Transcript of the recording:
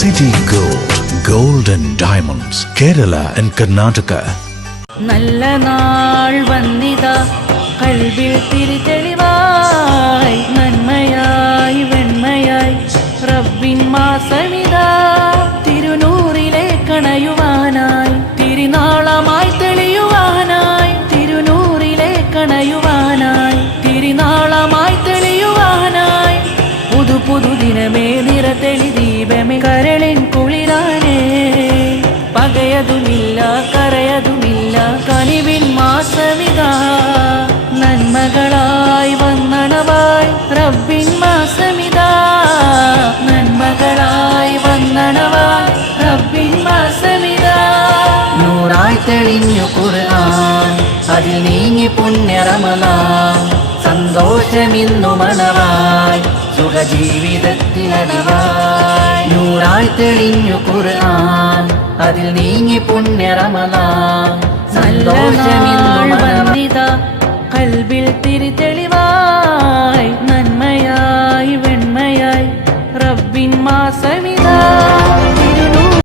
City Gold, Gold and Diamonds, Kerala and Karnataka. നല്ല നാൾ വന്നിതാ കൽബിൽ തിരിതെളിവായി നന്മയായി വെണ്മയായി റബ്ബിൻ മാസമിതാ തിരുനൂറിലെ കണയുവാനായി തിരുനാളമായി തെളിയുവാനായി തിരുനൂറിലെ കണയുവാനായി തിരുനാളമായി തെളിയുവാനായി പുതു പുതു ദിനമേ നിറതെളി ദീപമേ കരളിൻ കുളിരാനേ പകയതുമില്ല കരയതുമില്ല കനിവിൻ മാസമിതാ നന്മകളായി വന്നണവായി റബ്ബിൻ മാസമിതാ നന്മകളായി വന്നണവായി റബ്ബിൻ മാസമിതാ നൂറായി തെളിഞ്ഞു ഖുർആൻ അതിൽ നീങ്ങി പുണ്യ റമളാൻ സന്തോഷമിന്നു മണവായി സുഖജീവിതത്തിലടിവായി നൂറായി തെളിഞ്ഞു ഖുർആൻ അതിൽ നീങ്ങി പുണ്യ റമളാൻ സന്തോഷമി